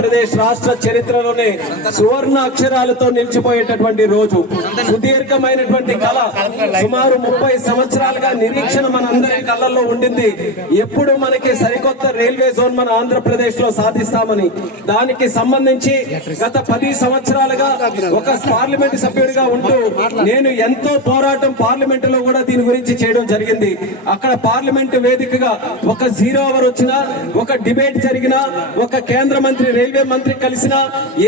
ఆంధ్రప్రదేశ్ రాష్ట్ర చరిత్రలోనే సువర్ణ అక్షరాలతో నిలిచిపోయేటటువంటి రోజు. సుదీర్ఘమైనటువంటి కళ, సుమారు 30 సంవత్సరాలుగా నిరీక్షణ మన అందరి కళ్ళల్లో ఉండింది. ఎప్పుడు మనకి సరికొత్త రైల్వే జోన్ మన ఆంధ్రప్రదేశ్ లో సాధిస్తామని. దానికి సంబంధించి గత 10 సంవత్సరాలుగా ఒక పార్లమెంట్ సభ్యుడిగా ఉంటూ నేను ఎంతో పోరాటం పార్లమెంట్ లో కూడా దీని గురించి చేయడం జరిగింది. అక్కడ పార్లమెంట్ వేదికగా ఒక 0 అవర్ వచ్చినా, ఒక డిబేట్ జరిగినా, ఒక కేంద్ర మంత్రి రైల్వే మంత్రి కలిసినా,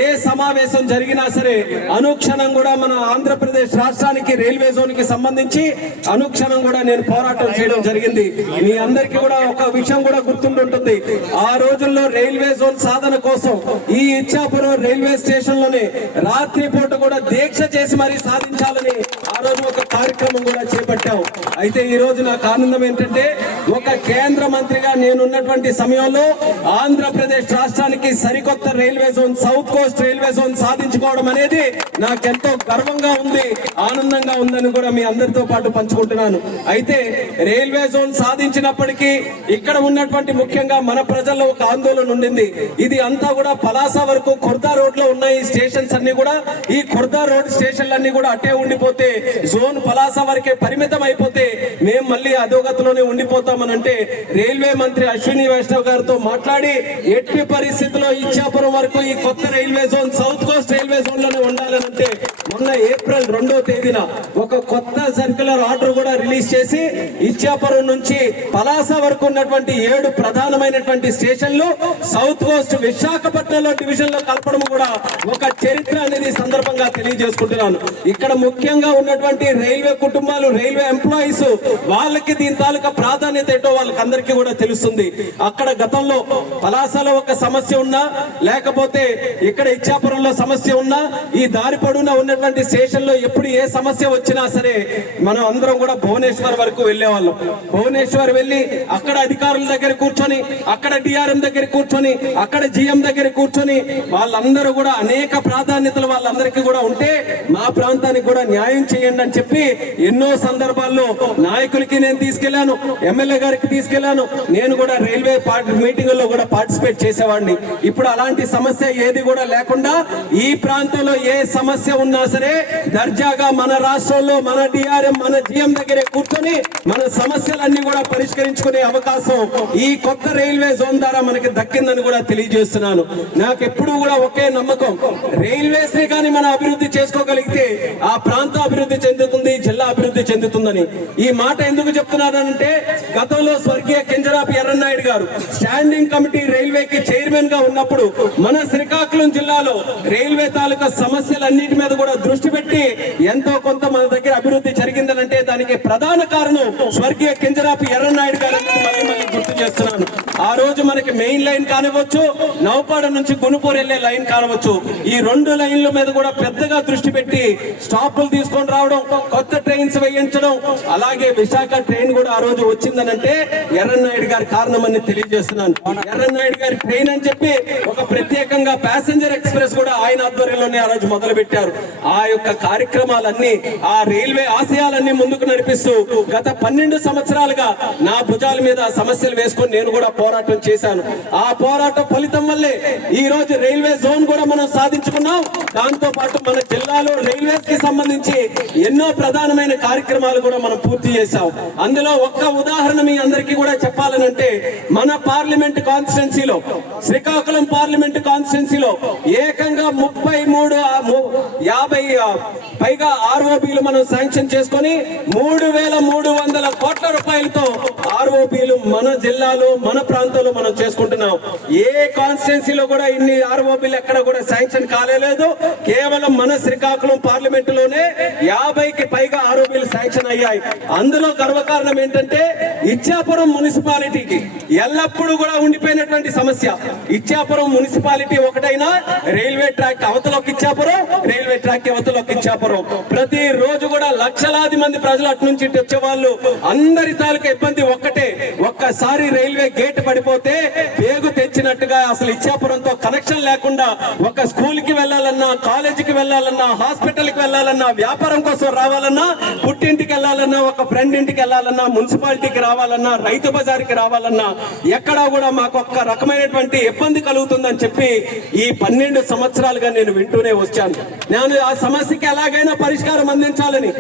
ఏ సమావేశం జరిగినా సరే అనుక్షణం కూడా మన ఆంధ్రప్రదేశ్ రాష్ట్రానికి రైల్వే జోన్ కి సంబంధించి అనుక్షణం కూడా నేను పోరాటం చేయడం జరిగింది. మీ అందరికీ కూడా ఒక విషయం కూడా గుర్తుంటుంది. ఆ రోజుల్లో రైల్వే జోన్ సాధన కోసం ఈ ఇచ్చాపురం రైల్వే స్టేషన్ లోనే రాత్రిపూట కూడా దీక్ష చేసి మరీ సాధించాలని ఆ రోజు ఒక కార్యక్రమం కూడా చేపట్టాం. అయితే ఈ రోజు నాకు ఆనందం ఏంటంటే, ఒక కేంద్ర మంత్రిగా నేనున్నటువంటి సమయంలో ఆంధ్రప్రదేశ్ రాష్ట్రానికి సరికొత్త railway zone, south coast railway zone సాధించుకోవడం అనేది నాకెంతో గర్వంగా ఉంది, ఆనందంగా ఉందని కూడా మీ అందరితో పాటు పంచుకుంటున్నాను. అయితే రైల్వే జోన్ సాధించినప్పటికీ ఇక్కడ ఉన్నటువంటి ముఖ్యంగా మన ప్రజల్లో ఒక ఆందోళన ఉండింది. ఇది అంతా కూడా పలాస వరకు ఖుర్దా రోడ్ లో ఉన్న ఈ స్టేషన్స్ అన్ని కూడా, ఈ ఖుర్దా రోడ్ స్టేషన్లన్నీ కూడా అట్టే ఉండిపోతే, జోన్ పలాస వరకే పరిమితం అయిపోతే మేము మళ్ళీ అధోగతిలోనే ఉండిపోతామనంటే రైల్వే మంత్రి అశ్విని వైష్ణవ్ గారితో మాట్లాడి ఎట్టి పరిస్థితుల్లో ఇచ్చాపురం వరకు ఈ కొత్త railway zone south coast railway zone లోనే ఉండాలనంటే మొన్న ఏప్రిల్ 2వ తేదీన ఒక కొత్త సర్క్యులర్ ఆర్డర్ కూడా రిలీజ్ చేసి ఇచ్చాపురం నుంచి పలాస వరకు ఉన్నటువంటి 7 ప్రధానమైనటువంటి స్టేషన్లు సౌత్ కోస్ట్ విశాఖపట్నంలో డివిజన్ లో కలపడం కూడా ఒక చరిత్ర అనేది సందర్భంగా తెలియజేసుకుంటున్నాను. ఇక్కడ ముఖ్యంగా ఉన్నటువంటి రైల్వే కుటుంబాలు, రైల్వే ఎంప్లాయీస్, వాళ్ళకి దీని తాలూకా ప్రాధాన్యత ఏంటో వాళ్ళకందరికీ కూడా తెలుస్తుంది. అక్కడ గతంలో పలాసలో ఒక సమస్య ఉన్నా, లేకపోతే ఇక్కడ ఇచ్చాపురంలో సమస్య ఉన్నా, ఈ దారి పొడవునా ఉన్నటువంటి స్టేషన్ లో ఎప్పుడు ఏ సమస్య వచ్చినా సరే మనం అందరం కూడా భువనేశ్వర్ వరకు వెళ్లేవాళ్ళం. భువనేశ్వర్ వెళ్లి అక్కడ అధికారుల దగ్గర కూర్చొని, అక్కడ డిఆర్ఎం దగ్గర కూర్చొని, అక్కడ జిఎం దగ్గర కూర్చొని వాళ్ళందరూ కూడా అనేక ప్రాధాన్యతలు వాళ్ళందరికీ కూడా ఉంటే మా ప్రాంతానికి కూడా న్యాయం చేయండి అని చెప్పి ఎన్నో సందర్భాల్లో నాయకులకి నేను తీసుకెళ్లాను, ఎమ్మెల్యే గారికి తీసుకెళ్లాను. నేను కూడా రైల్వే మీటింగుల్లో కూడా పార్టిసిపేట్ చేసేవాడిని. ఇప్పుడు అలాంటి సమస్య ఏది కూడా లేకుండా ఈ ప్రాంతంలో ఏ సమస్య ఉన్నా సరే దర్జాగా మన రాష్ట్రంలో మన డిఆర్ఎం, మన జిఎం దగ్గరే కూర్చొని మన సమస్యలన్నీ కూడా పరిష్కరించుకునే అవకాశం ఈ కొత్త రైల్వే జోన్ ద్వారా మనకి దక్కిందని కూడా తెలియజేస్తున్నాను. నాకు ఎప్పుడు కూడా ఒకే నమ్మకం, రైల్వేస్ ని కానీ మనం అభివృద్ధి చేసుకోగలిగితే ఆ ప్రాంతం అభివృద్ధి చెందుతుంది, జిల్లా అభివృద్ధి చెందుతుందని. ఈ మాట ఎందుకు చెప్తున్నానంటే, గతంలో స్వర్గీయ కింజరాపు ఎర్రన్నాయుడు గారు స్టాండింగ్ కమిటీ రైల్వేకి చైర్మన్ గా ఉన్నప్పుడు మన శ్రీకాకుళం జిల్లాలో రైల్వే తాలూకా సమస్యలన్నిటి మీద కూడా దృష్టి పెట్టి ఎంతో కొంత మన దగ్గర అభివృద్ధి జరిగిందనంటే దానికి ప్రధాన కారణం స్వర్గీయ కింజరాపు ఎర్రన్నాయుడు గారు మళ్ళీ గుర్తు చేస్తున్నాను. ఆ రోజు మనకి మెయిన్ లైన్ కానివ్వచ్చు, నౌపాడ నుంచి గునుపూర్ వెళ్లే లైన్ కానివ్వచ్చు, ఈ 2 లైన్ల మీద కూడా పెద్దగా దృష్టి పెట్టి స్టాపులు తీసుకొని రావడం, కొత్త ట్రైన్స్ వేయించడం, అలాగే విశాఖ ట్రైన్ కూడా ఆ రోజు వచ్చిందనంటే ఎర్రన్నాయుడు గారి కారణమని తెలియజేస్తున్నాను. ఎర్రన్నాయుడు గారి ట్రైన్ అని చెప్పి ఒక ప్రత్యేకంగా ప్యాసింజర్ ఎక్స్ప్రెస్ కూడా ఆయన ఆధ్వర్యంలోనే ఆ రోజు మొదలు పెట్టారు. ఆ యొక్క కార్యక్రమాలన్నీ, ఆ రైల్వే ఆశయాలన్నీ ముందుకు నడిపిస్తూ గత 12 సంవత్సరాలుగా నా భుజాల మీద సమస్యలు వేసుకొని నేను కూడా పోరాటం చేశాను. ఆ పోరాట ఫలితం వల్లే ఈ రోజు రైల్వే జోన్ కూడా మనం సాధించుకున్నాం. దాంతో పాటు మన జిల్లాలో రైల్వేస్ కి సంబంధించి ఎన్నో ప్రధానమైన కార్యక్రమాలు కూడా మనం పూర్తి చేశాం. అందులో ఒక్క ఉదాహరణ మీ అందరికీ కూడా చెప్పాలనంటే, మన పార్లమెంట్ కాన్స్టిట్యున్సీలో, శ్రీకాకుళం పార్లమెంట్ కాన్స్టిట్యున్సీలో ఏకంగా 50 పైగా ఆర్ఓబీలు మనం శాంక్షన్ చేసుకొని 3,300 కోట్ల రూపాయలతో ఆర్ఓబీలు మన జిల్లాలో, మన ప్రాంతంలో మనం చేసుకుంటున్నాం. ఏ కాన్స్టిట్యున్సీలో కూడా ఇన్ని ఆర్ఓబీలు ఎక్కడ కూడా శాంక్షన్ కాలేదు. కేవలం మన శ్రీకాకుళం పార్లమెంట్ లోనే 50కి పైగా ఆర్ఓబీలు శాంక్షన్ అయ్యాయి. అందులో గర్వకారణం ఏంటంటే, ఇచ్చాపురం మున్సిపాలిటీకి ఎల్లప్పుడూ కూడా ఉండిపోయినటువంటి సమస్య, ఇచ్చాపురం మున్సిపాలిటీ ఒకటైనా రైల్వే ట్రాక్ అవతలోకి ఇచ్చాపురం, రైల్వే ట్రాక్ అవతలోకి ఇచ్చాపురం. ప్రతి రోజు కూడా లక్షలాది మంది ప్రజలు అటు నుంచి వచ్చే వాళ్ళు అందరి తాలూకా ఇబ్బంది ఒక్కటే, ఒక్కసారి రైల్వే గేట్ పడిపోతే పేగు తెచ్చినట్టుగా అసలు ఇచ్చాపురంతో కనెక్షన్ లేకుండా ఒక స్కూల్ కి వెళ్లాలన్నా, కాలేజీకి వెళ్లాలన్నా, హాస్పిటల్ కి వెళ్లాలన్నా రావాలన్నా, వ్యాపారం కోసం రావాలన్నా, పుట్టింటికి వెళ్ళాలన్నా, ఒక ఫ్రెండ్ ఇంటికి వెళ్ళాలన్నా, మున్సిపాలిటీకి రావాలన్నా, రైతు బజార్కి రావాలన్నా ఎక్కడా కూడా మాకు ఒక్క రకమైనటువంటి ఇబ్బంది కలుగుతుందని చెప్పి ఈ 12 సంవత్సరాలుగా నేను వింటూనే వచ్చాను. నేను ఆ సమస్యకి ఎలాగైనా పరిష్కారం అందించాలని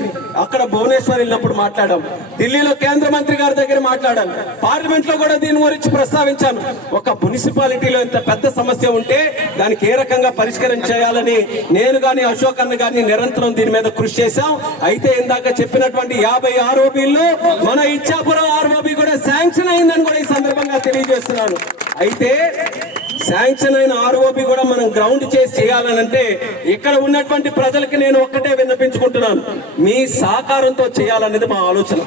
అక్కడ భువనేశ్వర్ వెళ్ళినప్పుడు మాట్లాడాం, ఢిల్లీలో కేంద్ర మంత్రి గారి దగ్గర మాట్లాడాను, పార్లమెంట్ లో కూడా దీని గురించి ప్రస్తావించాను. ఒక మున్సిపాలిటీలో ఇంత పెద్ద సమస్య ఉంటే దానికి ఏ రకంగా పరిష్కారం చేయాలని నేను గాని అశోక్ అన్న గాని నిరంతరం దీని మీద కృషి చేశాం. అయితే ఇందాక చెప్పినటువంటి 50 ఆర్ఓబీల్లో మన ఇచ్చాపురం ఆర్ఓబీ కూడా శాంక్షన్ అయిందని కూడా ఈ సందర్భంగా తెలియజేస్తున్నాను. అయితే శాంక్షన్ అయిన ఆర్ఓబీ కూడా మనం గ్రౌండ్ చేసి చేయాలనంటే ఇక్కడ ఉన్నటువంటి ప్రజలకి నేను ఒక్కటే విన్నపించుకుంటున్నాను, మీ సహకారంతో చేయాలనేది మా ఆలోచన.